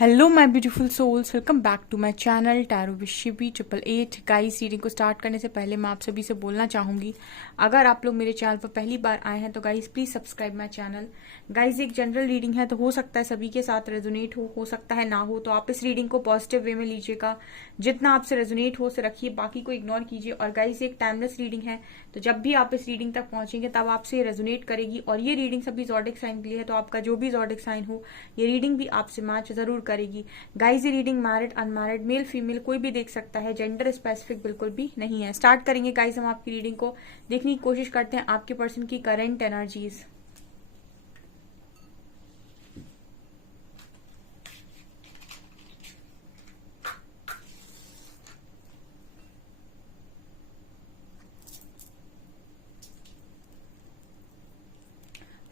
Hello my beautiful souls, welcome back to my channel tarot with Shibi 888। Guys, reading को start करने से पहले मैं आप सभी से बोलना चाहूंगी, अगर आप लोग मेरे चैनल पर पहली बार आए हैं तो guys please subscribe my channel. Guys, एक जनरल रीडिंग है तो हो सकता है सभी के साथ रेजोनेट हो सकता है ना हो, तो आप इस रीडिंग को पॉजिटिव वे में लीजिएगा। जितना आपसे रेजोनेट हो उसे रखिए, बाकी को इग्नोर कीजिए। और गाइस, एक टाइमलेस रीडिंग है, तो जब भी आप इस रीडिंग तक पहुंचेंगे तब आपसे रेजोनेट करेगी। और ये रीडिंग सभी ज़ोडिक साइन के लिए है, तो आपका जो भी ज़ोडिक साइन हो ये रीडिंग भी आपसे मैच जरूर करेगी। गाइस, ये reading married unmarried male female कोई भी देख सकता है, जेंडर स्पेसिफिक बिल्कुल भी नहीं है। स्टार्ट करेंगे गाइस, हम आपकी रीडिंग को देखने की कोशिश करते हैं आपके पर्सन की करंट एनर्जीज।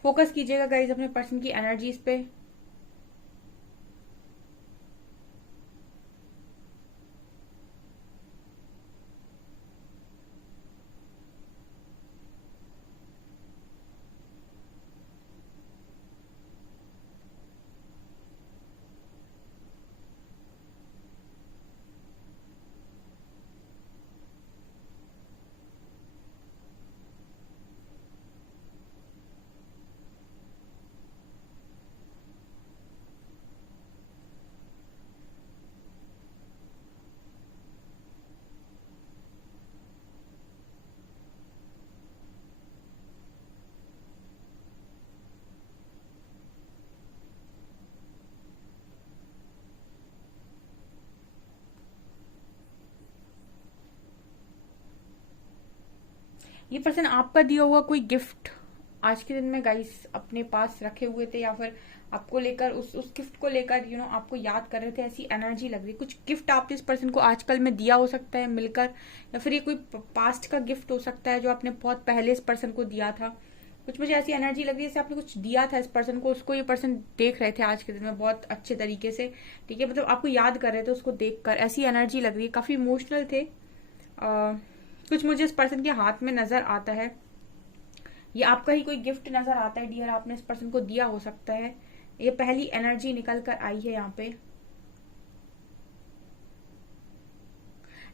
फोकस कीजिएगा गाइस अपने पर्सन की एनर्जीज पे। ये पर्सन आपका दिया हुआ कोई गिफ्ट आज के दिन में गाइस अपने पास रखे हुए थे, या फिर आपको लेकर उस गिफ्ट को लेकर आपको याद कर रहे थे, ऐसी एनर्जी लग रही है। कुछ गिफ्ट आपने इस पर्सन को आजकल में दिया हो सकता है मिलकर, या फिर ये कोई पास्ट का गिफ्ट हो सकता है जो आपने बहुत पहले इस पर्सन को दिया था। कुछ मुझे ऐसी एनर्जी लग रही है जैसे आपने कुछ दिया था इस पर्सन को, उसको ये पर्सन देख रहे थे आज के दिन में बहुत अच्छे तरीके से। ठीक है, मतलब आपको याद कर रहे थे उसको देखकर, ऐसी एनर्जी लग रही है। काफी इमोशनल थे। कुछ मुझे इस पर्सन के हाथ में नजर आता है, ये आपका ही कोई गिफ्ट नजर आता है डियर, आपने इस पर्सन को दिया हो सकता है। ये पहली एनर्जी निकल कर आई है यहाँ पे।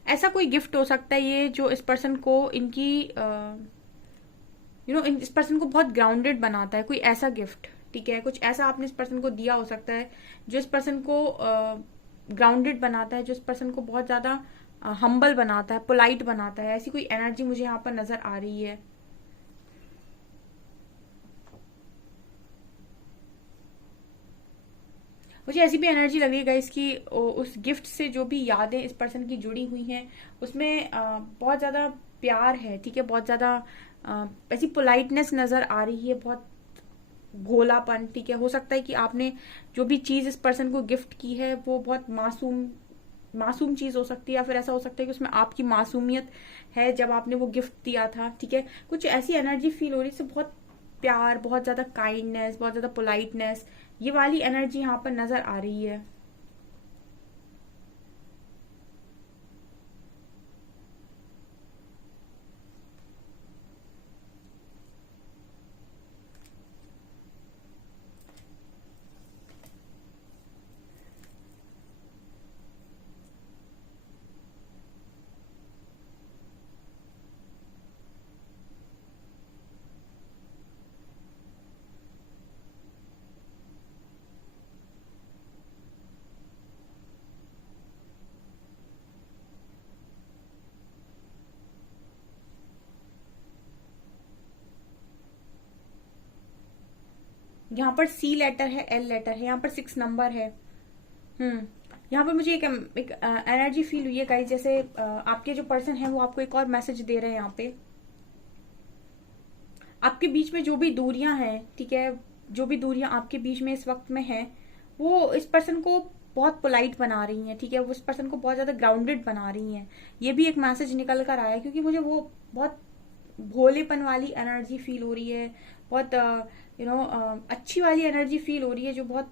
ऐसा कोई गिफ्ट हो सकता है ये जो इस पर्सन को इनकी इस पर्सन को बहुत ग्राउंडेड बनाता है, कोई ऐसा गिफ्ट। ठीक है, कुछ ऐसा आपने इस पर्सन को दिया हो सकता है जो इस पर्सन को ग्राउंडेड बनाता है, जो इस पर्सन को बहुत ज्यादा हम्बल बनाता है, पोलाइट बनाता है। ऐसी कोई एनर्जी मुझे यहाँ पर नजर आ रही है। मुझे ऐसी भी एनर्जी लग रही है गाइस कि उस गिफ्ट से जो भी यादें इस पर्सन की जुड़ी हुई हैं उसमें बहुत ज्यादा प्यार है। ठीक है, बहुत ज्यादा ऐसी पोलाइटनेस नजर आ रही है, बहुत भोलापन। ठीक है, हो सकता है कि आपने जो भी चीज इस पर्सन को गिफ्ट की है वो बहुत मासूम मासूम चीज हो सकती है, या फिर ऐसा हो सकता है कि उसमें आपकी मासूमियत है जब आपने वो गिफ्ट दिया था। ठीक है, कुछ ऐसी एनर्जी फील हो रही है, बहुत प्यार, बहुत ज्यादा काइंडनेस, बहुत ज्यादा पोलाइटनेस, ये वाली एनर्जी यहाँ पर नजर आ रही है। यहाँ पर सी लेटर है, एल लेटर है, यहाँ पर 6 नंबर है। यहाँ पर मुझे एक एनर्जी फील हुई है गाइस, जैसे आपके जो पर्सन है वो आपको एक और मैसेज दे रहे हैं यहाँ पे। आपके बीच में जो भी दूरियां हैं, ठीक है, जो भी दूरियां आपके बीच में इस वक्त में है, वो इस पर्सन को बहुत पोलाइट बना रही हैं। ठीक है, वो इस पर्सन को बहुत ज्यादा ग्राउंडेड बना रही हैं। ये भी एक मैसेज निकल कर आया, क्योंकि मुझे वो बहुत भोलेपन वाली एनर्जी फील हो रही है, बहुत अच्छी वाली एनर्जी फील हो रही है, जो बहुत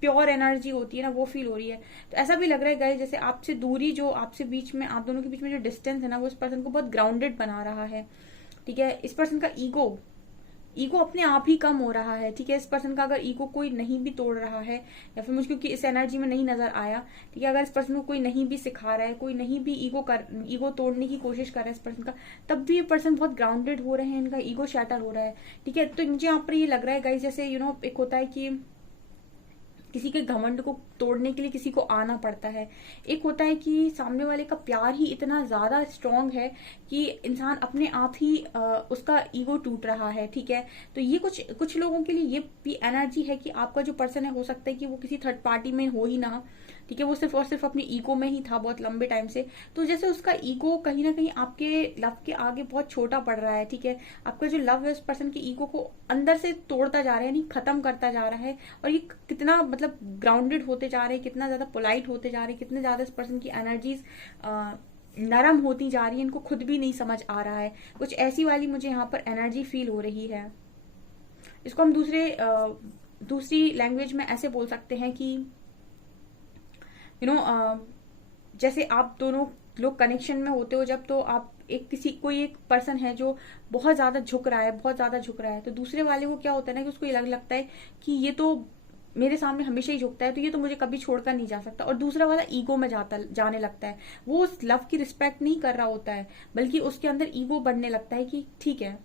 प्योर एनर्जी होती है ना, वो फील हो रही है। तो ऐसा भी लग रहा है गाइस जैसे आपसे दूरी, जो आपसे बीच में, आप दोनों के बीच में जो डिस्टेंस है ना, वो इस पर्सन को बहुत ग्राउंडेड बना रहा है। ठीक है, इस पर्सन का ईगो ईगो अपने आप ही कम हो रहा है, ठीक है। इस पर्सन का अगर ईगो कोई नहीं भी तोड़ रहा है, या फिर मुझे क्योंकि इस एनर्जी में नहीं नजर आया, ठीक है, अगर इस पर्सन को कोई नहीं भी सिखा रहा है, कोई नहीं भी ईगो तोड़ने की कोशिश कर रहा है इस पर्सन का, तब भी ये पर्सन बहुत ग्राउंडेड हो रहे हैं, इनका ईगो शैटर हो रहा है, ठीक है। तो मुझे यहाँ पर ये लग रहा है गाइस, जैसे एक होता है कि किसी के घमंड को तोड़ने के लिए किसी को आना पड़ता है, एक होता है कि सामने वाले का प्यार ही इतना ज्यादा स्ट्रांग है कि इंसान अपने आप ही उसका ईगो टूट रहा है, ठीक है। तो ये कुछ कुछ लोगों के लिए ये भी एनर्जी है कि आपका जो पर्सन है, हो सकता है कि वो किसी थर्ड पार्टी में हो ही ना, ठीक है, वो सिर्फ और सिर्फ अपने ईगो में ही था बहुत लंबे टाइम से। तो जैसे उसका ईगो कहीं ना कहीं आपके लव के आगे बहुत छोटा पड़ रहा है, ठीक है। आपका जो लव है उस पर्सन के ईगो को अंदर से तोड़ता जा रहा है, यानी खत्म करता जा रहा है। और ये कितना मतलब ग्राउंडेड होते जा रहे हैं, कितना ज्यादा पोलाइट होते जा रहे हैं, कितने ज्यादा इस पर्सन की एनर्जीज नरम होती जा रही है, इनको खुद भी नहीं समझ आ रहा है। कुछ ऐसी वाली मुझे यहाँ पर एनर्जी फील हो रही है। इसको हम दूसरी लैंग्वेज में ऐसे बोल सकते हैं कि जैसे आप दोनों लोग कनेक्शन में होते हो जब, तो आप कोई एक पर्सन है जो बहुत ज्यादा झुक रहा है, बहुत ज्यादा झुक रहा है, तो दूसरे वाले को क्या होता है ना कि उसको ये लगता है कि ये तो मेरे सामने हमेशा ही झुकता है, तो ये तो मुझे कभी छोड़कर नहीं जा सकता। और दूसरा वाला ईगो में जाने लगता है, वो उस लव की रिस्पेक्ट नहीं कर रहा होता है, बल्कि उसके अंदर ईगो बढ़ने लगता है कि ठीक है,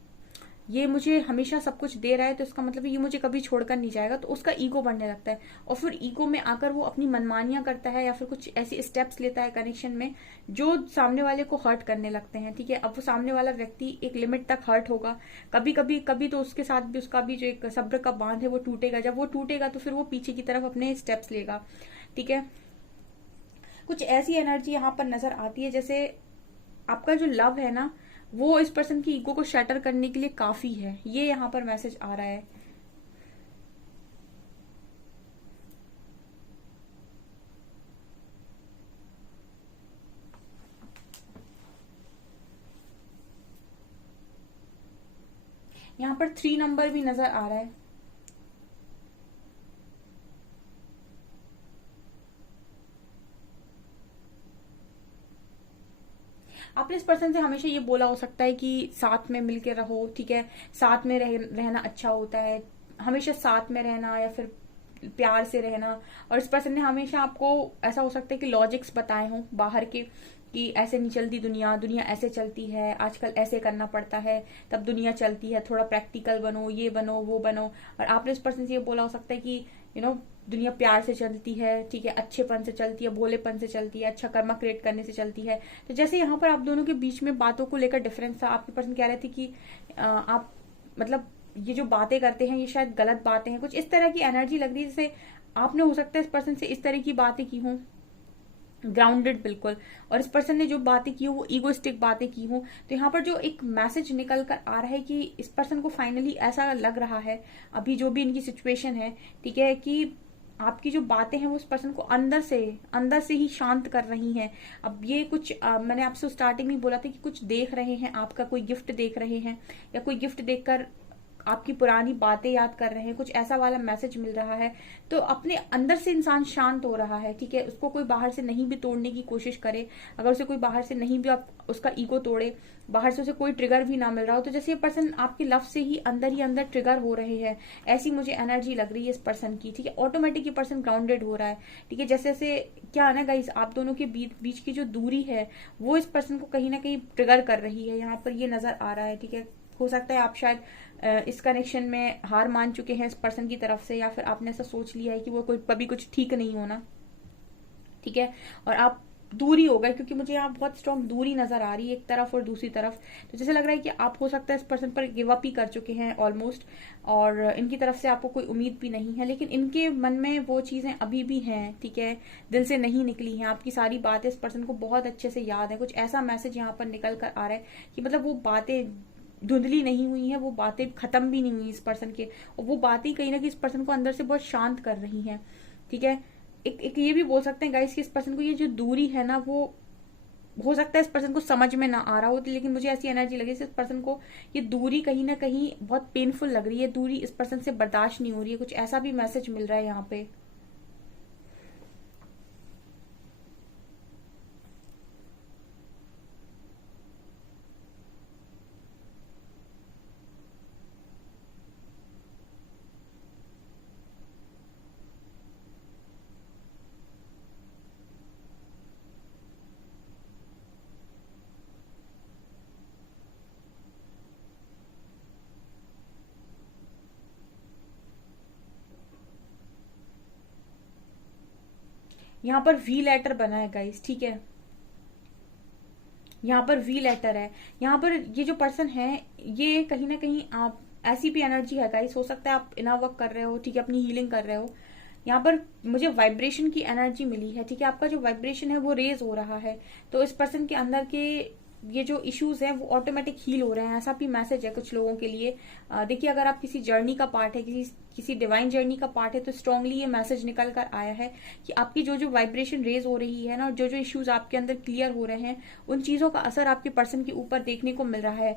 ये मुझे हमेशा सब कुछ दे रहा है, तो इसका मतलब ये मुझे कभी छोड़कर नहीं जाएगा, तो उसका ईगो बढ़ने लगता है। और फिर ईगो में आकर वो अपनी मनमानियां करता है, या फिर कुछ ऐसी स्टेप्स लेता है कनेक्शन में जो सामने वाले को हर्ट करने लगते हैं, ठीक है। अब वो सामने वाला व्यक्ति एक लिमिट तक हर्ट होगा, कभी तो उसके साथ भी उसका भी जो एक सब्र का बांध है वो टूटेगा। जब वो टूटेगा तो फिर वो पीछे की तरफ अपने स्टेप्स लेगा, ठीक है। कुछ ऐसी एनर्जी यहाँ पर नजर आती है, जैसे आपका जो लव है ना, वो इस पर्सन की ईगो को शैटर करने के लिए काफी है, ये यहाँ पर मैसेज आ रहा है। यहाँ पर 3 नंबर भी नजर आ रहा है। आपने इस पर्सन से हमेशा ये बोला हो सकता है कि साथ में मिलके रहो, ठीक है, साथ में रहना अच्छा होता है, हमेशा साथ में रहना या फिर प्यार से रहना। और इस पर्सन ने हमेशा आपको ऐसा हो सकता है कि लॉजिक्स बताए हों बाहर के, कि ऐसे नहीं चलती दुनिया, दुनिया ऐसे चलती है, आजकल ऐसे करना पड़ता है, तब दुनिया चलती है, थोड़ा प्रैक्टिकल बनो, ये बनो वो बनो। और आपने इस पर्सन से ये बोला हो सकता है कि दुनिया प्यार से चलती है, ठीक है, अच्छेपन से चलती है, भोलेपन से चलती है, अच्छा कर्मा क्रिएट करने से चलती है। तो जैसे यहाँ पर आप दोनों के बीच में बातों को लेकर डिफरेंस था, आपके पर्सन कह रहे थे कि आप मतलब ये जो बातें करते हैं ये शायद गलत बातें हैं, कुछ इस तरह की एनर्जी लग रही है, जैसे आपने हो सकता है इस पर्सन से इस तरह की बातें की हों, ग्राउंडेड बिल्कुल, और इस पर्सन ने जो बातें की हो वो ईगोइस्टिक बातें की हो। तो यहाँ पर जो एक मैसेज निकल कर आ रहा है कि इस पर्सन को फाइनली ऐसा लग रहा है, अभी जो भी इनकी सिचुएशन है, ठीक है, कि आपकी जो बातें हैं वो उस पर्सन को अंदर से ही शांत कर रही हैं। अब ये कुछ मैंने आपसे स्टार्टिंग में बोला था कि कुछ देख रहे हैं, आपका कोई गिफ्ट देख रहे हैं, या कोई गिफ्ट देखकर आपकी पुरानी बातें याद कर रहे हैं, कुछ ऐसा वाला मैसेज मिल रहा है। तो अपने अंदर से इंसान शांत हो रहा है, ठीक है, उसको कोई बाहर से नहीं भी तोड़ने की कोशिश करे, अगर उसे कोई बाहर से नहीं भी आप उसका ईगो तोड़े, बाहर से उसे कोई ट्रिगर भी ना मिल रहा हो, तो जैसे ये पर्सन आपके लव से ही अंदर ट्रिगर हो रहे हैं, ऐसी मुझे एनर्जी लग रही है इस पर्सन की, ठीक है। ऑटोमेटिक ये पर्सन ग्राउंडेड हो रहा है, ठीक है। जैसे जैसे क्या है ना गाइस, आप दोनों के बीच की जो दूरी है वो इस पर्सन को कहीं ना कहीं ट्रिगर कर रही है, यहाँ पर ये नजर आ रहा है, ठीक है। हो सकता है आप शायद इस कनेक्शन में हार मान चुके हैं इस पर्सन की तरफ से, या फिर आपने ऐसा सोच लिया है कि वो कोई कभी कुछ ठीक नहीं होना, ठीक है, और आप दूरी हो गए, क्योंकि मुझे यहाँ बहुत स्ट्रॉन्ग दूरी नजर आ रही है एक तरफ और दूसरी तरफ। तो जैसे लग रहा है कि आप हो सकता है इस पर्सन पर गिव अप ही कर चुके हैं ऑलमोस्ट, और इनकी तरफ से आपको कोई उम्मीद भी नहीं है, लेकिन इनके मन में वो चीजें अभी भी हैं, ठीक है, दिल से नहीं निकली हैं। आपकी सारी बातें इस पर्सन को बहुत अच्छे से याद है, कुछ ऐसा मैसेज यहाँ पर निकल कर आ रहा है कि मतलब वो बातें धुंधली नहीं हुई है, वो बातें खत्म भी नहीं हुई इस पर्सन के, और वो बातें कहीं ना कहीं इस पर्सन को अंदर से बहुत शांत कर रही हैं, ठीक है। एक ये भी बोल सकते हैं गाइस कि इस पर्सन को ये जो दूरी है ना, वो हो सकता है इस पर्सन को समझ में ना आ रहा हो, लेकिन मुझे ऐसी एनर्जी लगी इस पर्सन को ये दूरी कहीं ना कहीं बहुत पेनफुल लग रही है, दूरी इस पर्सन से बर्दाश्त नहीं हो रही है, कुछ ऐसा भी मैसेज मिल रहा है यहाँ पे। यहाँ पर वी लेटर बना है गाइस, ठीक है, यहाँ पर वी लेटर है। यहाँ पर ये जो पर्सन है ये कहीं ना कहीं आप ऐसी भी एनर्जी है गाइस, हो सकता है आप इनर वर्क कर रहे हो, ठीक है, अपनी हीलिंग कर रहे हो। यहाँ पर मुझे वाइब्रेशन की एनर्जी मिली है, ठीक है, आपका जो वाइब्रेशन है वो रेज हो रहा है। तो इस पर्सन के अंदर के ये जो इश्यूज हैं वो ऑटोमेटिक हील हो रहे हैं, ऐसा भी मैसेज है कुछ लोगों के लिए। देखिए, अगर आप किसी जर्नी का पार्ट है, किसी डिवाइन जर्नी का पार्ट है, तो स्ट्रांगली ये मैसेज निकल कर आया है कि आपकी जो जो वाइब्रेशन रेज हो रही है ना, और जो जो इश्यूज आपके अंदर क्लियर हो रहे हैं, उन चीजों का असर आपके पर्सन के ऊपर देखने को मिल रहा है।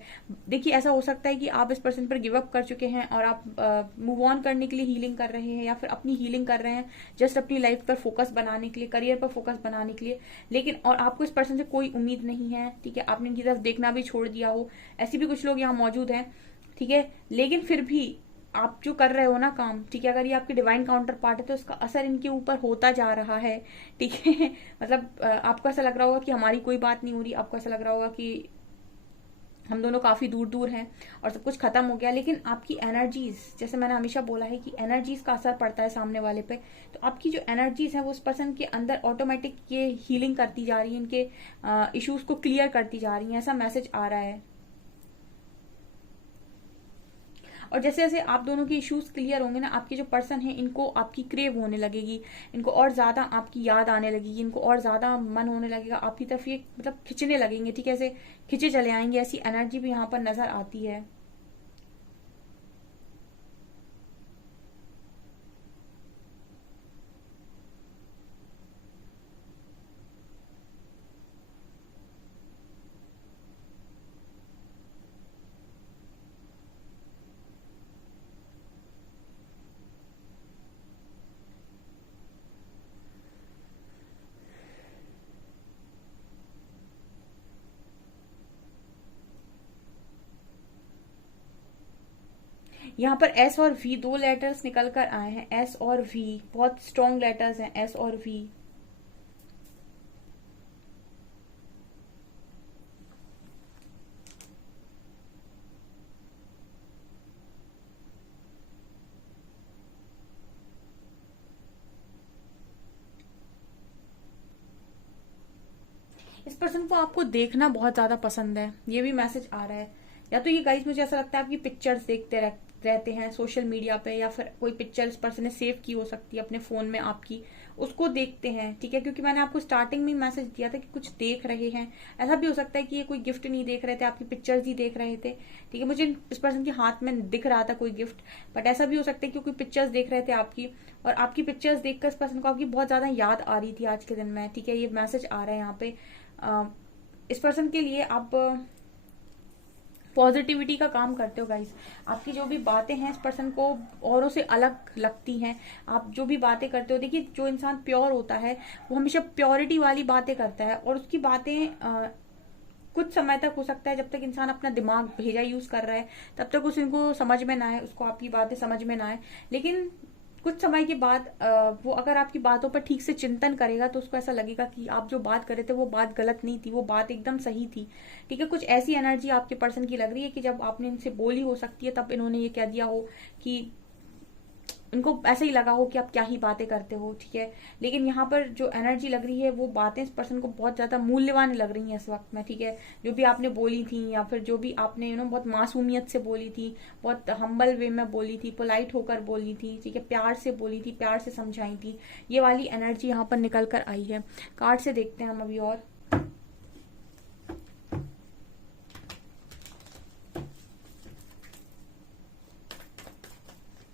देखिए, ऐसा हो सकता है कि आप इस पर्सन पर गिव अप कर चुके हैं और आप मूव ऑन करने के लिए हीलिंग कर रहे हैं, या फिर अपनी हीलिंग कर रहे हैं जस्ट अपनी लाइफ पर फोकस बनाने के लिए, करियर पर फोकस बनाने के लिए। लेकिन और आपको इस पर्सन से कोई उम्मीद नहीं है, ठीक है, आपने इनकी तरफ देखना भी छोड़ दिया हो, ऐसी भी कुछ लोग यहाँ मौजूद हैं, ठीक है। लेकिन फिर भी आप जो कर रहे हो ना काम, ठीक है, अगर ये आपके डिवाइन काउंटर पार्ट है तो इसका असर इनके ऊपर होता जा रहा है, ठीक है। मतलब आपको ऐसा लग रहा होगा कि हमारी कोई बात नहीं हो रही, आपको ऐसा लग रहा होगा कि हम दोनों काफी दूर दूर हैं और सब कुछ खत्म हो गया। लेकिन आपकी एनर्जीज, जैसे मैंने हमेशा बोला है कि एनर्जीज का असर पड़ता है सामने वाले पे, तो आपकी जो एनर्जीज है वो उस पर्सन के अंदर ऑटोमेटिक ये हीलिंग करती जा रही है, इनके इश्यूज को क्लियर करती जा रही है, ऐसा मैसेज आ रहा है। और जैसे जैसे आप दोनों के इश्यूज क्लियर होंगे ना, आपके जो पर्सन है इनको आपकी क्रेव होने लगेगी, इनको और ज्यादा आपकी याद आने लगेगी, इनको और ज्यादा मन होने लगेगा आपकी तरफ, ये मतलब खिंचने लगेंगे, ठीक है, ऐसे खिंचे चले आएंगे, ऐसी एनर्जी भी यहाँ पर नजर आती है। यहाँ पर एस और वी दो लेटर्स निकल कर आए हैं, एस और वी बहुत स्ट्रॉन्ग लेटर्स हैं, एस और वी। इस पर्सन को आपको देखना बहुत ज्यादा पसंद है, ये भी मैसेज आ रहा है। या तो ये गाइस मुझे ऐसा लगता है आपकी पिक्चर्स देखते रहते हैं सोशल मीडिया पे, या फिर कोई पिक्चर इस पर्सन ने सेव की हो सकती है अपने फोन में आपकी, उसको देखते हैं, ठीक है, क्योंकि मैंने आपको स्टार्टिंग में मैसेज दिया था कि कुछ देख रहे हैं। ऐसा भी हो सकता है कि ये कोई गिफ्ट नहीं देख रहे थे, आपकी पिक्चर्स ही देख रहे थे, ठीक है, मुझे इस पर्सन के हाथ में दिख रहा था कोई गिफ्ट, बट ऐसा भी हो सकता है कि कोई पिक्चर्स देख रहे थे आपकी, और आपकी पिक्चर्स देखकर इस पर्सन को आपकी बहुत ज्यादा याद आ रही थी आज के दिन में, ठीक है, ये मैसेज आ रहा है यहाँ पे। इस पर्सन के लिए आप पॉजिटिविटी का काम करते हो गाइस। आपकी जो भी बातें हैं इस पर्सन को औरों से अलग लगती हैं, आप जो भी बातें करते हो, देखिए जो इंसान प्योर होता है वो हमेशा प्योरिटी वाली बातें करता है, और उसकी बातें कुछ समय तक हो सकता है, जब तक इंसान अपना दिमाग भेजा यूज कर रहा है तब तक उनको समझ में ना आए, उसको आपकी बातें समझ में ना आए। लेकिन कुछ समय के बाद वो अगर आपकी बातों पर ठीक से चिंतन करेगा तो उसको ऐसा लगेगा कि आप जो बात कर रहे थे वो बात गलत नहीं थी, वो बात एकदम सही थी, ठीक है। कुछ ऐसी एनर्जी आपके पर्सन की लग रही है कि जब आपने इनसे बोली हो सकती है तब इन्होंने ये कह दिया हो, कि इनको ऐसे ही लगा हो कि आप क्या ही बातें करते हो, ठीक है। लेकिन यहाँ पर जो एनर्जी लग रही है वो बातें इस पर्सन को बहुत ज्यादा मूल्यवान लग रही हैं इस वक्त में, ठीक है। जो भी आपने बोली थी, या फिर जो भी आपने बहुत मासूमियत से बोली थी, बहुत हम्बल वे में बोली थी, पोलाइट होकर बोली थी, ठीक है, प्यार से बोली थी, प्यार से समझाई थी, ये वाली एनर्जी यहाँ पर निकल कर आई है। कार्ड से देखते हैं हम अभी और।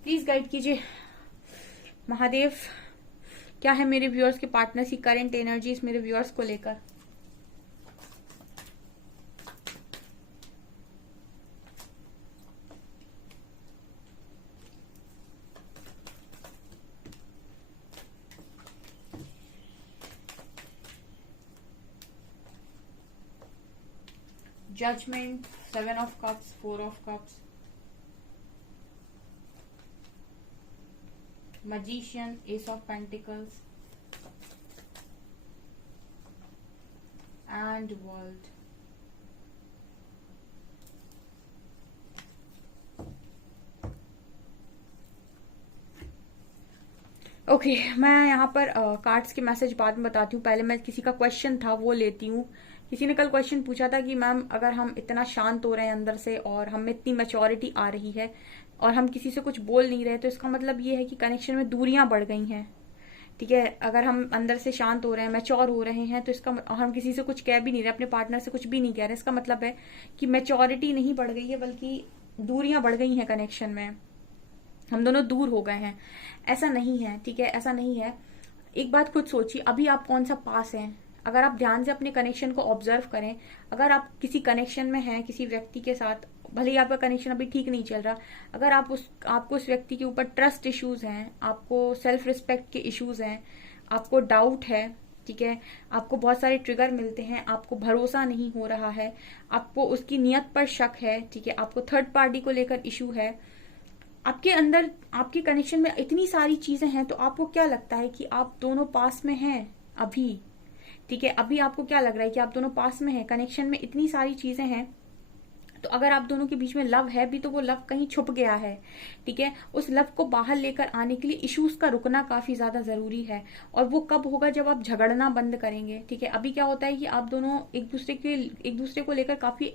प्लीज गाइड कीजिए महादेव, क्या है मेरे व्यूअर्स के पार्टनर्स की करंट एनर्जीज मेरे व्यूअर्स को लेकर। Judgement, 7 of cups, 4 of cups, magician, ace of pentacles and world। Okay, मैं यहाँ पर कार्ड्स के मैसेज बाद में बताती हूँ। पहले मैं किसी का क्वेश्चन था वो लेती हूँ। किसी ने कल क्वेश्चन पूछा था कि मैम अगर हम इतना शांत हो रहे हैं अंदर से और हम में इतनी मैच्योरिटी आ रही है और हम किसी से कुछ बोल नहीं रहे, तो इसका मतलब ये है कि कनेक्शन में दूरियां बढ़ गई हैं। ठीक है, अगर हम अंदर से शांत हो रहे हैं, मैच्योर हो रहे हैं, तो इसका हम किसी से कुछ कह भी नहीं रहे, अपने पार्टनर से कुछ भी नहीं कह रहे, इसका मतलब है कि मैच्योरिटी नहीं बढ़ गई है, बल्कि दूरियां बढ़ गई हैं कनेक्शन में, हम दोनों दूर हो गए हैं। ऐसा नहीं है, ठीक है, ऐसा नहीं है। एक बात खुद सोचिए, अभी आप कौन सा पास हैं। अगर आप ध्यान से अपने कनेक्शन को ऑब्जर्व करें, अगर आप किसी कनेक्शन में हैं किसी व्यक्ति के साथ, भले ही आपका कनेक्शन अभी ठीक नहीं चल रहा, अगर आपको उस व्यक्ति के ऊपर ट्रस्ट इश्यूज हैं, आपको सेल्फ रिस्पेक्ट के इश्यूज हैं, आपको डाउट है, ठीक है, आपको बहुत सारे ट्रिगर मिलते हैं, आपको भरोसा नहीं हो रहा है, आपको उसकी नियत पर शक है, ठीक है, आपको थर्ड पार्टी को लेकर इशू है, आपके अंदर आपके कनेक्शन में इतनी सारी चीजें हैं, तो आपको क्या लगता है कि आप दोनों पास में हैं अभी? ठीक है, अभी आपको क्या लग रहा है कि आप दोनों पास में हैं? कनेक्शन में इतनी सारी चीजें हैं, तो अगर आप दोनों के बीच में लव है भी, तो वो लव कहीं छुप गया है। ठीक है, उस लव को बाहर लेकर आने के लिए इश्यूज का रुकना काफी ज्यादा जरूरी है। और वो कब होगा? जब आप झगड़ना बंद करेंगे। ठीक है, अभी क्या होता है कि आप दोनों एक दूसरे को लेकर काफी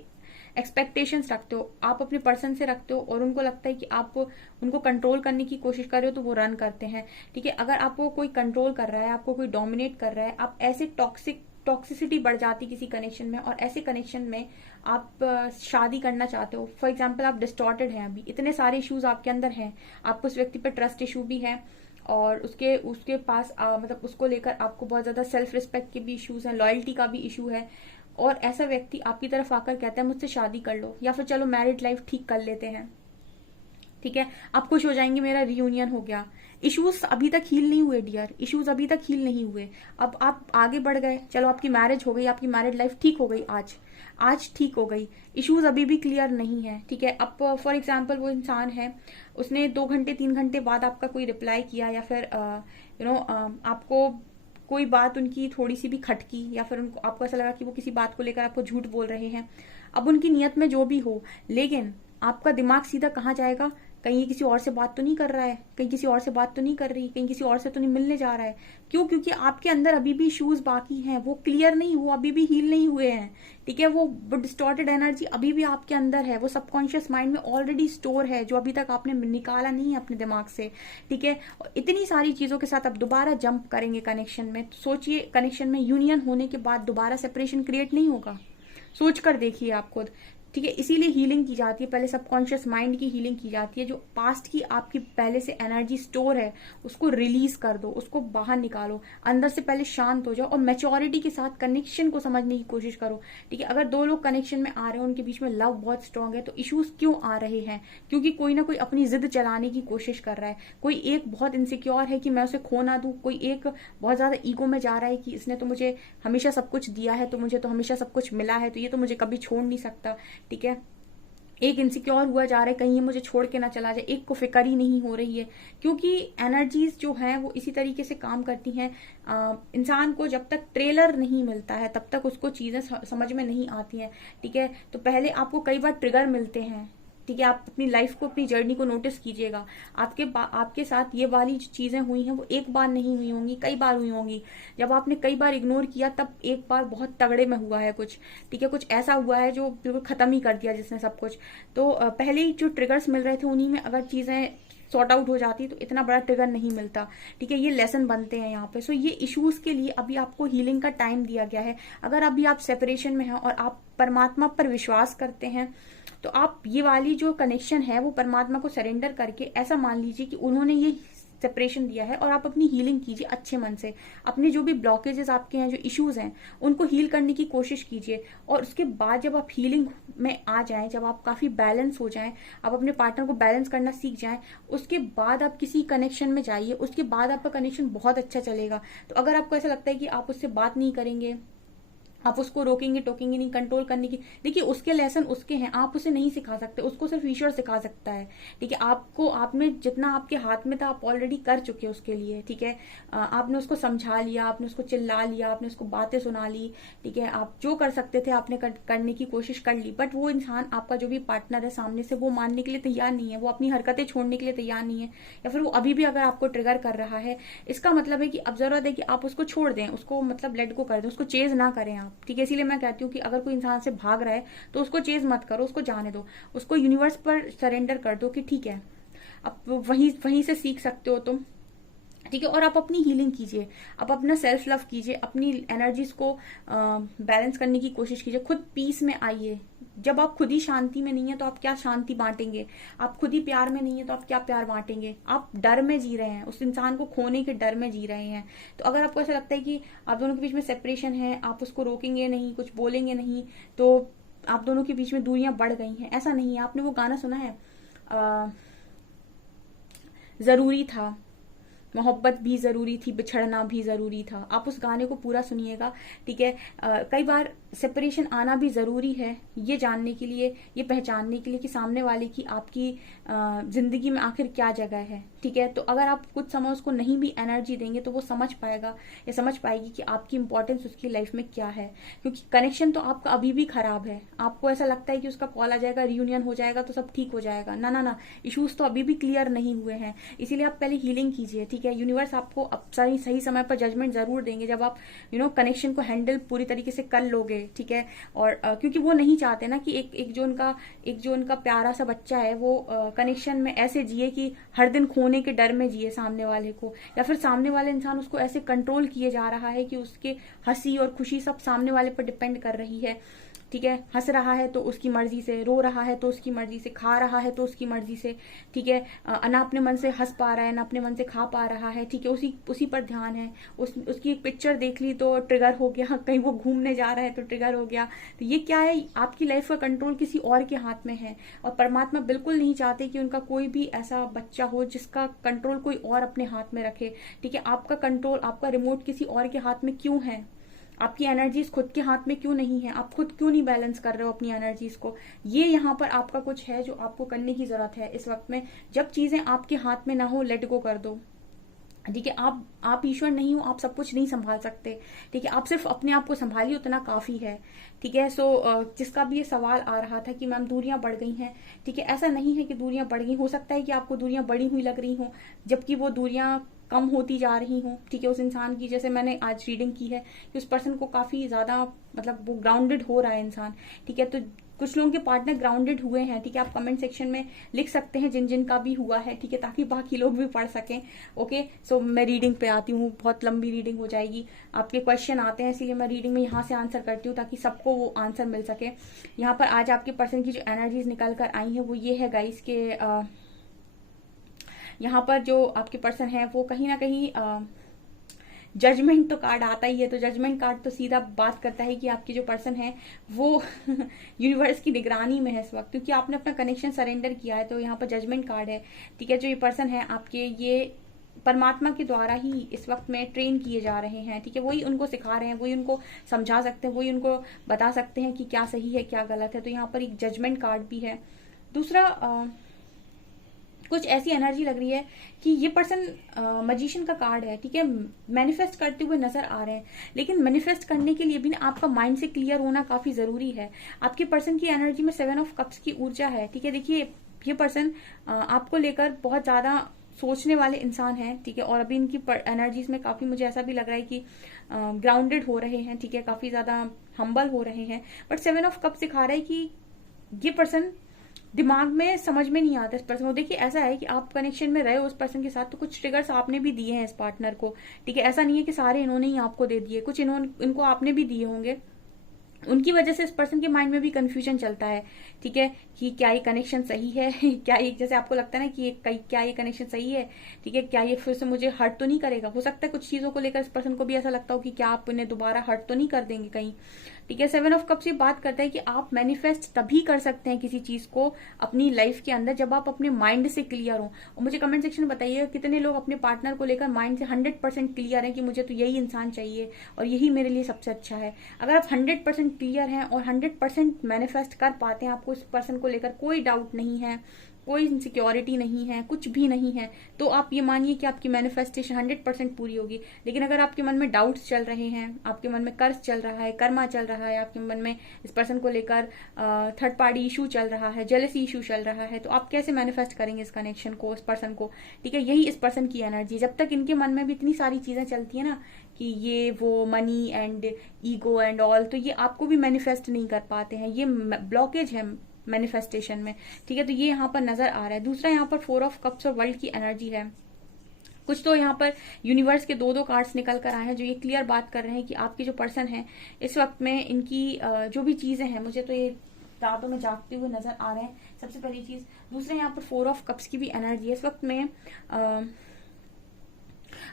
एक्सपेक्टेशंस रखते हो, आप अपने पर्सन से रखते हो, और उनको लगता है कि आप उनको कंट्रोल करने की कोशिश कर रहे हो, तो वो रन करते हैं। ठीक है, अगर आपको कोई कंट्रोल कर रहा है, आपको कोई डोमिनेट कर रहा है, आप ऐसे टॉक्सिसिटी बढ़ जाती किसी कनेक्शन में, और ऐसे कनेक्शन में आप शादी करना चाहते हो। फॉर एग्जाम्पल, आप डिस्टॉर्टेड हैं, अभी इतने सारे इश्यूज आपके अंदर हैं, आपको उस व्यक्ति पर ट्रस्ट इशू भी है, और उसके उसके पास मतलब उसको लेकर आपको बहुत ज्यादा सेल्फ रिस्पेक्ट के भी इश्यूज हैं, लॉयल्टी का भी इशू है, और ऐसा व्यक्ति आपकी तरफ आकर कहता है मुझसे शादी कर लो, या फिर चलो मैरिड लाइफ ठीक कर लेते हैं। ठीक है, आप खुश हो जाएंगे, मेरा रियूनियन हो गया। इश्यूज अभी तक हील नहीं हुए डियर, इश्यूज अभी तक हील नहीं हुए। अब आप आगे बढ़ गए, चलो आपकी मैरिज हो गई, आपकी मैरिड लाइफ ठीक हो गई, आज ठीक हो गई, इश्यूज अभी भी क्लियर नहीं है। ठीक है, अब फॉर एग्जाम्पल वो इंसान है, उसने 2 घंटे 3 घंटे बाद आपका कोई रिप्लाई किया, या फिर आपको कोई बात उनकी थोड़ी सी भी खटकी, या फिर उनको आपको ऐसा लगा कि वो किसी बात को लेकर आपको झूठ बोल रहे हैं। अब उनकी नियत में जो भी हो, लेकिन आपका दिमाग सीधा कहाँ जाएगा? कहीं ये किसी और से बात तो नहीं कर रहा है, कहीं किसी और से बात तो नहीं कर रही, कहीं किसी और से तो नहीं मिलने जा रहा है। क्यों? क्योंकि आपके अंदर अभी भी इश्यूज बाकी हैं, वो क्लियर नहीं हुआ, अभी भी हील नहीं हुए हैं। ठीक है, वो डिस्टॉर्टेड एनर्जी अभी भी आपके अंदर है, वो सबकॉन्शियस माइंड में ऑलरेडी स्टोर है, जो अभी तक आपने निकाला नहीं है अपने दिमाग से। ठीक है, और इतनी सारी चीजों के साथ आप दोबारा जंप करेंगे कनेक्शन में, तो सोचिए, कनेक्शन में यूनियन होने के बाद दोबारा सेपरेशन क्रिएट नहीं होगा। सोच कर देखिए आप खुद। ठीक है, इसीलिए हीलिंग की जाती है, पहले सबकॉन्शियस माइंड की हीलिंग की जाती है। जो पास्ट की आपकी पहले से एनर्जी स्टोर है, उसको रिलीज कर दो, उसको बाहर निकालो, अंदर से पहले शांत हो जाओ, और मैच्योरिटी के साथ कनेक्शन को समझने की कोशिश करो। ठीक है, अगर 2 लोग कनेक्शन में आ रहे हैं, उनके बीच में लव बहुत स्ट्रांग है, तो इश्यूज क्यों आ रहे हैं? क्योंकि कोई ना कोई अपनी जिद चलाने की कोशिश कर रहा है। कोई एक बहुत इनसिक्योर है कि मैं उसे खो ना दूं, कोई एक बहुत ज्यादा ईगो में जा रहा है कि इसने तो मुझे हमेशा सब कुछ दिया है, तो मुझे तो हमेशा सब कुछ मिला है, तो ये तो मुझे कभी छोड़ नहीं सकता। ठीक है, एक इनसिक्योर हुआ जा रहा है कहीं ये मुझे छोड़ के ना चला जाए, एक को फिक्र ही नहीं हो रही है। क्योंकि एनर्जीज जो हैं वो इसी तरीके से काम करती हैं। इंसान को जब तक ट्रेलर नहीं मिलता है, तब तक उसको चीजें समझ में नहीं आती हैं। ठीक है, तो पहले आपको कई बार ट्रिगर मिलते हैं। ठीक है, आप अपनी लाइफ को, अपनी जर्नी को नोटिस कीजिएगा। आपके साथ ये वाली जो चीजें हुई हैं, वो एक बार नहीं हुई होंगी, कई बार हुई होंगी। जब आपने कई बार इग्नोर किया, तब एक बार बहुत तगड़े में हुआ है कुछ। ठीक है, कुछ ऐसा हुआ है जो बिल्कुल खत्म ही कर दिया जिसने सब कुछ। तो पहले ही जो ट्रिगर्स मिल रहे थे, उन्हीं में अगर चीजें सॉर्ट आउट हो जाती तो इतना बड़ा ट्रिगर नहीं मिलता। ठीक है, ये लेसन बनते हैं यहाँ पे। सो ये इश्यूज के लिए अभी आपको हीलिंग का टाइम दिया गया है। अगर अभी आप सेपरेशन में हैं और आप परमात्मा पर विश्वास करते हैं, तो आप ये वाली जो कनेक्शन है वो परमात्मा को सरेंडर करके ऐसा मान लीजिए कि उन्होंने ये सेपरेशन दिया है, और आप अपनी हीलिंग कीजिए अच्छे मन से। अपने जो भी ब्लॉकेजेस आपके हैं, जो इश्यूज हैं, उनको हील करने की कोशिश कीजिए। और उसके बाद जब आप हीलिंग में आ जाएं, जब आप काफी बैलेंस हो जाएं, आप अपने पार्टनर को बैलेंस करना सीख जाएं, उसके बाद आप किसी कनेक्शन में जाइए, उसके बाद आपका कनेक्शन बहुत अच्छा चलेगा। तो अगर आपको ऐसा लगता है कि आप उससे बात नहीं करेंगे, आप उसको रोकेंगे टोकेंगे नहीं, कंट्रोल करने की, देखिए उसके लेसन उसके हैं, आप उसे नहीं सिखा सकते, उसको सिर्फ ईश्वर सिखा सकता है। ठीक है, आपको आपने जितना आपके हाथ में था आप ऑलरेडी कर चुके हैं उसके लिए। ठीक है, आपने उसको समझा लिया, आपने उसको चिल्ला लिया, आपने उसको बातें सुना ली। ठीक है, आप जो कर सकते थे आपने करने की कोशिश कर ली, बट वो इंसान आपका जो भी पार्टनर है सामने से वो मानने के लिए तैयार नहीं है, वो अपनी हरकतें छोड़ने के लिए तैयार नहीं है, या फिर वो अभी भी अगर आपको ट्रिगर कर रहा है, इसका मतलब है कि अब जरूरत है कि आप उसको छोड़ दें, उसको मतलब लेट गो कर दें, उसको चेज ना करें आप। ठीक है, इसीलिए मैं कहती हूँ कि अगर कोई इंसान से भाग रहा है तो उसको चेज मत करो, उसको जाने दो, उसको यूनिवर्स पर सरेंडर कर दो कि ठीक है अब वहीं वहीं से सीख सकते हो तुम। ठीक है, और आप अपनी हीलिंग कीजिए, आप अपना सेल्फ लव कीजिए, अपनी एनर्जीज को बैलेंस करने की कोशिश कीजिए, खुद पीस में आइए। जब आप खुद ही शांति में नहीं है तो आप क्या शांति बांटेंगे, आप खुद ही प्यार में नहीं है तो आप क्या प्यार बांटेंगे। आप डर में जी रहे हैं, उस इंसान को खोने के डर में जी रहे हैं। तो अगर आपको ऐसा लगता है कि आप दोनों के बीच में सेपरेशन है, आप उसको रोकेंगे नहीं, कुछ बोलेंगे नहीं, तो आप दोनों के बीच में दूरियां बढ़ गई हैं, ऐसा नहीं है। आपने वो गाना सुना है, जरूरी था, मोहब्बत भी जरूरी थी, बिछड़ना भी जरूरी था, आप उस गाने को पूरा सुनिएगा। ठीक है, कई बार सेपरेशन आना भी जरूरी है, ये जानने के लिए, ये पहचानने के लिए कि सामने वाले की आपकी जिंदगी में आखिर क्या जगह है। ठीक है, तो अगर आप कुछ समय उसको नहीं भी एनर्जी देंगे तो वो समझ पाएगा या समझ पाएगी कि आपकी इंपॉर्टेंस उसकी लाइफ में क्या है। क्योंकि कनेक्शन तो आपका अभी भी खराब है, आपको ऐसा लगता है कि उसका कॉल आ जाएगा, रियूनियन हो जाएगा तो सब ठीक हो जाएगा, ना ना ना, इश्यूज तो अभी भी क्लियर नहीं हुए हैं। इसीलिए आप पहले हीलिंग कीजिए। ठीक है, यूनिवर्स आपको अब सही समय पर जजमेंट जरूर देंगे जब आप कनेक्शन को हैंडल पूरी तरीके से कर लोगे। ठीक है, और क्योंकि वो नहीं चाहते ना कि एक जो उनका प्यारा सा बच्चा है वो कनेक्शन में ऐसे जिए कि हर दिन खोने के डर में जिए सामने वाले को, या फिर सामने वाले इंसान उसको ऐसे कंट्रोल किए जा रहा है कि उसके हंसी और खुशी सब सामने वाले पर डिपेंड कर रही है। ठीक है, हंस रहा है तो उसकी मर्जी से, रो रहा है तो उसकी मर्जी से, खा रहा है तो उसकी मर्जी से। ठीक है, ना अपने मन से हंस पा रहा है ना अपने मन से खा पा रहा है। ठीक है, उसी पर ध्यान है। उसकी एक पिक्चर देख ली तो ट्रिगर हो गया, कहीं वो घूमने जा रहा है तो ट्रिगर हो गया। तो ये क्या है, आपकी लाइफ का कंट्रोल किसी और के हाथ में है, और परमात्मा बिल्कुल नहीं चाहते कि उनका कोई भी ऐसा बच्चा हो जिसका कंट्रोल कोई और अपने हाथ में रखे। ठीक है, आपका कंट्रोल, आपका रिमोट किसी और के हाथ में क्यों है, आपकी एनर्जीज खुद के हाथ में क्यों नहीं है, आप खुद क्यों नहीं बैलेंस कर रहे हो अपनी एनर्जीज को। ये यहाँ पर आपका कुछ है जो आपको करने की जरूरत है इस वक्त में। जब चीजें आपके हाथ में ना हो, लेट गो कर दो। ठीक है, आप ईश्वर नहीं हो, आप सब कुछ नहीं संभाल सकते। ठीक है, आप सिर्फ अपने आप को संभालिए, उतना काफी है। ठीक है, सो जिसका भी ये सवाल आ रहा था कि मैम दूरियां बढ़ गई हैं, ठीक है, ऐसा नहीं है कि दूरियां बढ़ गई, हो सकता है कि आपको दूरियां बढ़ी हुई लग रही हो जबकि वो दूरियां कम होती जा रही हूँ। ठीक है, उस इंसान की, जैसे मैंने आज रीडिंग की है कि उस पर्सन को काफी ज्यादा मतलब वो ग्राउंडेड हो रहा है इंसान। ठीक है, तो कुछ लोगों के पार्टनर ग्राउंडेड हुए हैं। ठीक है, आप कमेंट सेक्शन में लिख सकते हैं जिन जिन का भी हुआ है। ठीक है, ताकि बाकी लोग भी पढ़ सकें। ओके, सो मैं रीडिंग पे आती हूँ, बहुत लंबी रीडिंग हो जाएगी, आपके क्वेश्चन आते हैं इसीलिए मैं रीडिंग में यहाँ से आंसर करती हूँ ताकि सबको वो आंसर मिल सके। यहाँ पर आज आपके पर्सन की जो एनर्जीज निकल कर आई है वो ये है गाइस के यहाँ पर जो आपके पर्सन है वो कहीं ना कहीं जजमेंट तो कार्ड आता ही है, तो जजमेंट कार्ड तो सीधा बात करता है कि आपके जो पर्सन है वो यूनिवर्स की निगरानी में है इस वक्त, क्योंकि आपने अपना कनेक्शन सरेंडर किया है। तो यहाँ पर जजमेंट कार्ड है। ठीक है, जो ये पर्सन है आपके, ये परमात्मा के द्वारा ही इस वक्त में ट्रेन किए जा रहे हैं। ठीक है, वही उनको सिखा रहे हैं, वही उनको समझा सकते हैं, वही उनको बता सकते हैं कि क्या सही है क्या गलत है। तो यहाँ पर एक जजमेंट कार्ड भी है। दूसरा कुछ ऐसी एनर्जी लग रही है कि ये पर्सन मजिशियन का कार्ड है। ठीक है, मैनिफेस्ट करते हुए नजर आ रहे हैं, लेकिन मैनिफेस्ट करने के लिए भी ना आपका माइंड से क्लियर होना काफी जरूरी है। आपके पर्सन की एनर्जी में 7 ऑफ कप्स की ऊर्जा है। ठीक है, देखिए ये पर्सन आपको लेकर बहुत ज्यादा सोचने वाले इंसान हैं। ठीक है, और अभी इनकी एनर्जीज में काफी मुझे ऐसा भी लग रहा है कि ग्राउंडेड हो रहे हैं। ठीक है, काफी ज्यादा हम्बल हो रहे हैं। बट 7 ऑफ कप्स दिखा रहा है कि ये पर्सन दिमाग में समझ में नहीं आता इस पर्सन को। देखिए ऐसा है कि आप कनेक्शन में रहे हो उस पर्सन के साथ, तो कुछ ट्रिगर्स आपने भी दिए हैं इस पार्टनर को। ठीक है, ऐसा नहीं है कि सारे इन्होंने ही आपको दे दिए, कुछ इनको आपने भी दिए होंगे। उनकी वजह से इस पर्सन के माइंड में भी कंफ्यूजन चलता है। ठीक है, कि क्या ये कनेक्शन सही है क्या ये, जैसे आपको लगता है ना कि क्या ये कनेक्शन सही है। ठीक है, क्या ये फिर से मुझे हर्ट तो नहीं करेगा। हो सकता है कुछ चीजों को लेकर इस पर्सन को भी ऐसा लगता हो कि क्या आप उन्हें दोबारा हर्ट तो नहीं कर देंगे कहीं। ठीक है। 7 ऑफ कप्स ये बात करता है कि आप मैनिफेस्ट तभी कर सकते हैं किसी चीज को अपनी लाइफ के अंदर जब आप अपने माइंड से क्लियर हो। और मुझे कमेंट सेक्शन में बताइएगा कितने लोग अपने पार्टनर को लेकर माइंड से 100% क्लियर हैं कि मुझे तो यही इंसान चाहिए और यही मेरे लिए सबसे अच्छा है। अगर आप 100% क्लियर हैं और 100% मैनिफेस्ट कर पाते हैं, आपको इस पर्सन को लेकर कोई डाउट नहीं है, कोई इनसिक्योरिटी नहीं है, कुछ भी नहीं है, तो आप ये मानिए कि आपकी मैनिफेस्टेशन 100% पूरी होगी। लेकिन अगर आपके मन में डाउट्स चल रहे हैं, आपके मन में कर्ज चल रहा है, कर्मा चल रहा है, आपके मन में इस पर्सन को लेकर थर्ड पार्टी इशू चल रहा है, जेलसी इशू चल रहा है, तो आप कैसे मैनिफेस्ट करेंगे इस कनेक्शन को, इस पर्सन को? ठीक है, यही इस पर्सन की एनर्जी। जब तक इनके मन में भी इतनी सारी चीजें चलती है ना कि ये वो money and ego and all, तो ये आपको भी मैनिफेस्ट नहीं कर पाते हैं। ये ब्लॉकेज है मैनिफेस्टेशन में। ठीक है, तो ये यहाँ पर नजर आ रहा है। दूसरा यहाँ पर 4 ऑफ कप्स और वर्ल्ड की एनर्जी है। कुछ तो यहाँ पर यूनिवर्स के 2 कार्ड्स निकल कर आए हैं जो ये क्लियर बात कर रहे हैं कि आपके जो पर्सन है इस वक्त में इनकी जो भी चीजें हैं, मुझे तो ये रातों में जागते हुए नजर आ रहे हैं, सबसे पहली चीज। दूसरा यहाँ पर 4 ऑफ कप्स की भी एनर्जी है। इस वक्त में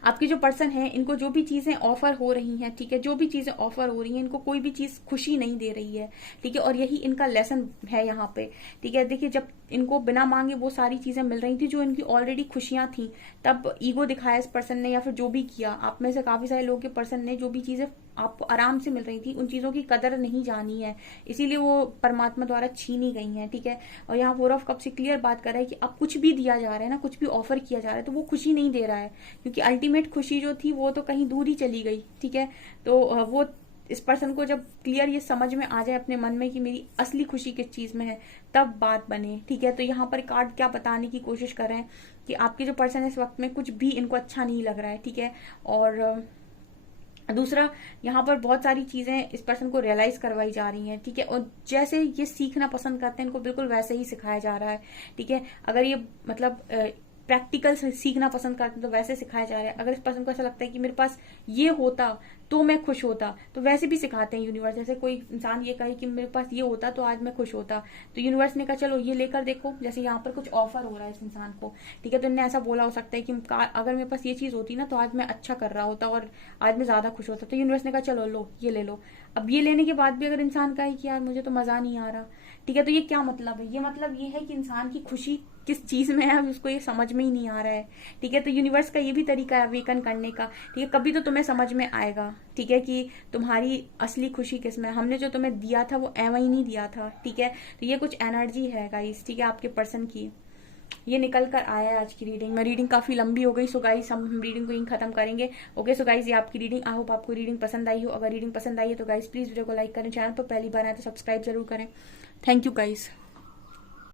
आपके जो पर्सन है इनको जो भी चीजें ऑफर हो रही हैं, ठीक है, जो भी चीजें ऑफर हो रही हैं, इनको कोई भी चीज खुशी नहीं दे रही है। ठीक है, और यही इनका लेसन है यहाँ पे। ठीक है, देखिए जब इनको बिना मांगे वो सारी चीजें मिल रही थी जो इनकी ऑलरेडी खुशियां थी, तब ईगो दिखाया इस पर्सन ने या फिर जो भी किया, आप में से काफी सारे लोगों के पर्सन ने जो भी चीजें आपको आराम से मिल रही थी उन चीजों की कदर नहीं जानी है, इसीलिए वो परमात्मा द्वारा छीनी गई हैं। ठीक है, और यहाँ 4 ऑफ कप से क्लियर बात कर रहा है कि अब कुछ भी दिया जा रहा है ना, कुछ भी ऑफर किया जा रहा है तो वो खुशी नहीं दे रहा है, क्योंकि अल्टीमेट खुशी जो थी वो तो कहीं दूर ही चली गई। ठीक है, तो वो इस पर्सन को जब क्लियर ये समझ में आ जाए अपने मन में कि मेरी असली खुशी किस चीज में है, तब बात बने। ठीक है, तो यहाँ पर कार्ड क्या बताने की कोशिश कर रहे हैं कि आपके जो पर्सन है इस वक्त में कुछ भी इनको अच्छा नहीं लग रहा है। ठीक है, और दूसरा यहाँ पर बहुत सारी चीजें इस पर्सन को रियलाइज करवाई जा रही हैं। ठीक है, और जैसे ये सीखना पसंद करते हैं इनको बिल्कुल वैसे ही सिखाया जा रहा है। ठीक है, अगर ये मतलब प्रैक्टिकल सीखना पसंद करते हैं तो वैसे सिखाया जा रहा है। अगर इस पर्सन को ऐसा लगता है कि मेरे पास ये होता तो मैं खुश होता, तो वैसे भी सिखाते हैं यूनिवर्स। जैसे कोई इंसान ये कहे कि मेरे पास ये होता तो आज मैं खुश होता, तो यूनिवर्स ने कहा चलो ये लेकर देखो, जैसे यहाँ पर कुछ ऑफर हो रहा है इस इंसान को। ठीक है, तो इन्हें ऐसा बोला हो सकता है कि अगर मेरे पास ये चीज होती ना तो आज मैं अच्छा कर रहा होता और आज मैं ज्यादा खुश होता, तो यूनिवर्स ने कहा चलो लो ये ले लो। अब ये लेने के बाद भी अगर इंसान कहे कि यार मुझे तो मजा नहीं आ रहा, ठीक है, तो ये क्या मतलब है? ये मतलब ये है कि इंसान की खुशी किस चीज में है उसको ये समझ में ही नहीं आ रहा है। ठीक है, तो यूनिवर्स का ये भी तरीका है अवेकन करने का। ठीक है, कभी तो तुम्हें समझ में आएगा, ठीक है, कि तुम्हारी असली खुशी किस में। हमने जो तुम्हें दिया था वो एवं ही नहीं दिया था। ठीक है, तो ये कुछ एनर्जी है गाइस, ठीक है, आपके पर्सन की ये निकल कर आया है आज की रीडिंग में। रीडिंग काफी लंबी हो गई, सो गाइस हम रीडिंग को यहीं खत्म करेंगे। ओके, सो गाइस ये आपकी रीडिंग, आई होप आपको रीडिंग पसंद आई हो। अगर रीडिंग पसंद आई है तो गाइस प्लीज वीडियो को लाइक करें, चैनल पर पहली बार आए तो सब्सक्राइब जरूर करें। Thank you guys.